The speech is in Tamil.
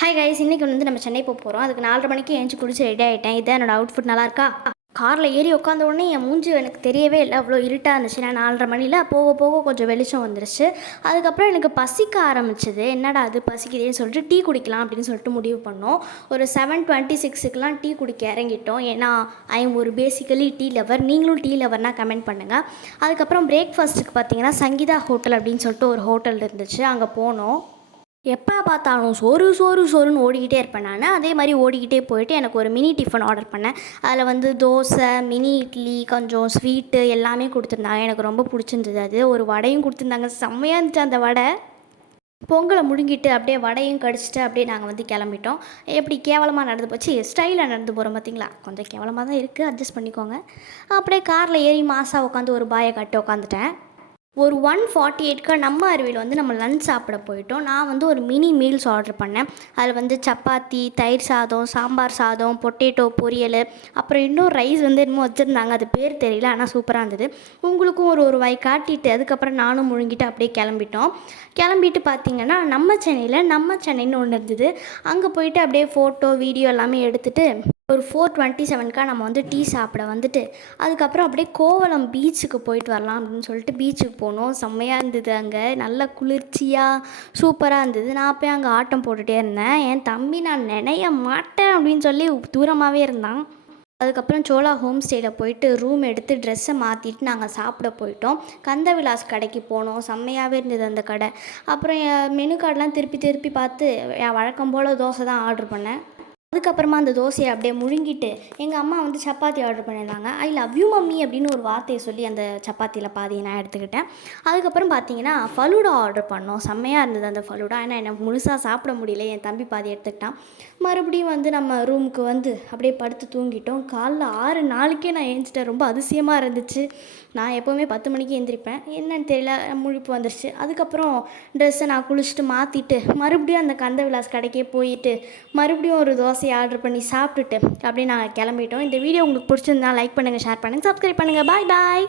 ஹாய் கைஸ், இன்றைக்கி வந்து நம்ம சென்னை போகிறோம். அதுக்கு 4:30 மணிக்கு ஏஞ்சி குளிச்சு ரெடி ஆகிட்டேன். இதான் என்னோடய அவுட்ஃபிட். நல்லா இருக்கா? காரில் ஏறி உட்காந்த உடனே என் மூஞ்சி எனக்கு தெரியவே இல்லை, அவ்வளோ இருட்டாக இருந்துச்சு. நான் 4:30 மணியில் போக போக கொஞ்சம் வெளிச்சம் வந்துருச்சு. அதுக்கப்புறம் எனக்கு பசிக்க ஆரம்பிச்சிது. என்னடா அது பசிக்குதேன்னு சொல்லிட்டு டீ குடிக்கலாம் அப்படின்னு சொல்லிட்டு முடிவு பண்ணோம். ஒரு 7:26க்குலாம் டீ குடிக்க இறங்கிட்டோம். ஏன்னா ஒரு பேசிக்கலி டீ லவர். நீங்களும் டீ லவர்னால் கமெண்ட் பண்ணுங்கள். அதுக்கப்புறம் பிரேக்ஃபாஸ்ட்டுக்கு பார்த்தீங்கன்னா சங்கீதா ஹோட்டல் அப்படின்னு சொல்லிட்டு ஒரு ஹோட்டல் இருந்துச்சு. அங்கே போனோம். எப்போ பார்த்தாலும் சோறு சோறு சோறுன்னு ஓடிக்கிட்டே இருப்பேன் நான். அதே மாதிரி ஓடிக்கிட்டே போயிட்டு எனக்கு ஒரு மினி டிஃபன் ஆர்டர் பண்ணேன். அதில் வந்து தோசை, மினி இட்லி, கொஞ்சம் ஸ்வீட்டு எல்லாமே கொடுத்துருந்தாங்க. எனக்கு ரொம்ப பிடிச்சிருந்தது. அது ஒரு வடையும் கொடுத்துருந்தாங்க. செம்மையாக இருந்துச்சு அந்த வடை. பொங்கலை முழுங்கிட்டு அப்படியே வடையும் கடிச்சிட்டு அப்படியே நாங்கள் வந்து கிளம்பிட்டோம். எப்படி கேவலமாக நடந்து போச்சு, ஸ்டைலாக நடந்து போகிறோம் பார்த்தீங்களா? கொஞ்சம் கேவலமாக தான் இருக்குது, அட்ஜஸ்ட் பண்ணிக்கோங்க. அப்படியே காரில் ஏறி மாசாக உட்காந்து ஒரு பாயை கட்டி உட்காந்துட்டேன். ஒரு 1:48க்கு நம்ம அருவியில் வந்து நம்ம லஞ்ச் சாப்பிட போயிட்டோம். நான் வந்து ஒரு மினி மீல்ஸ் ஆர்டர் பண்ணேன். அதில் வந்து சப்பாத்தி, தயிர் சாதம், சாம்பார் சாதம், பொட்டேட்டோ பொரியல், அப்புறம் இன்னும் ரைஸ் வந்து என்னமோ வச்சுருந்தாங்க. அது பேர் தெரியல, ஆனால் சூப்பராக இருந்தது. உங்களுக்கும் ஒரு வாய் காட்டிட்டு அதுக்கப்புறம் நானும் முழுங்கிட்டு அப்படியே கிளம்பிட்டு பார்த்திங்கன்னா நம்ம சென்னைன்னு ஒன்று இருந்தது. அங்கே போயிட்டு அப்படியே ஃபோட்டோ வீடியோ எல்லாமே எடுத்துகிட்டு ஒரு 4:27க்கா நம்ம வந்து டீ சாப்பிட வந்துட்டு அதுக்கப்புறம் அப்படியே கோவளம் பீச்சுக்கு போயிட்டு வரலாம் அப்படின்னு சொல்லிட்டு பீச்சுக்கு போனோம். செம்மையாக இருந்தது. அங்கே நல்ல குளிர்ச்சியாக சூப்பராக இருந்தது. நான் போய் அங்கே ஆட்டம் போட்டுகிட்டே இருந்தேன். என் தம்பி நான் நினைய மாட்டேன் அப்படின்னு சொல்லி தூரமாகவே இருந்தான். அதுக்கப்புறம் சோலா ஹோம் ஸ்டேயில் போயிட்டு ரூம் எடுத்து ட்ரெஸ்ஸை மாற்றிட்டு நாங்கள் சாப்பிட போயிட்டோம். கந்தவிலாஸ் கடைக்கு போனோம். செம்மையாகவே இருந்தது அந்த கடை. அப்புறம் என் மெனு கார்டெலாம் திருப்பி பார்த்து என் வழக்கம் போல் தோசை தான் ஆர்டர் பண்ணேன். அதுக்கப்புறமா அந்த தோசையை அப்படியே முழுங்கிட்டு எங்கள் அம்மா வந்து சப்பாத்தி ஆர்டர் பண்ணியிருந்தாங்க. ஐ லவ் யூ மம்மி அப்படின்னு ஒரு வார்த்தையை சொல்லி அந்த சப்பாத்தியில் பாதியை நான் எடுத்துக்கிட்டேன். அதுக்கப்புறம் பார்த்தீங்கன்னா ஃபலூடா ஆர்டர் பண்ணோம். செம்மையாக இருந்தது அந்த ஃபலூடா. ஏன்னா எனக்கு முழுசாக சாப்பிட முடியல, என் தம்பி பாதி எடுத்துக்கிட்டான். மறுபடியும் வந்து நம்ம ரூமுக்கு வந்து அப்படியே படுத்து தூங்கிட்டோம். காலைல 6:04க்கே நான் எழுந்துட்டேன். ரொம்ப அதிசயமாக இருந்துச்சு. நான் எப்போவுமே 10 மணிக்கு எழுந்திரிப்பேன், என்னன்னு தெரியல, முழிப்பு வந்துருச்சு. அதுக்கப்புறம் ட்ரெஸ்ஸை நான் குளிச்சுட்டு மாற்றிட்டு மறுபடியும் அந்த கந்தவிலாஸ் கடைக்கே போயிட்டு மறுபடியும் ஒரு தோசையை ஆர்டர் பண்ணி சாப்பிட்டுட்டு அப்படியே நாங்கள் கிளம்பிட்டோம். இந்த வீடியோ உங்களுக்கு பிடிச்சிருந்தா லைக் பண்ணுங்கள், ஷேர் பண்ணுங்கள், சப்ஸ்கிரைப் பண்ணுங்கள். பாய் பாய்.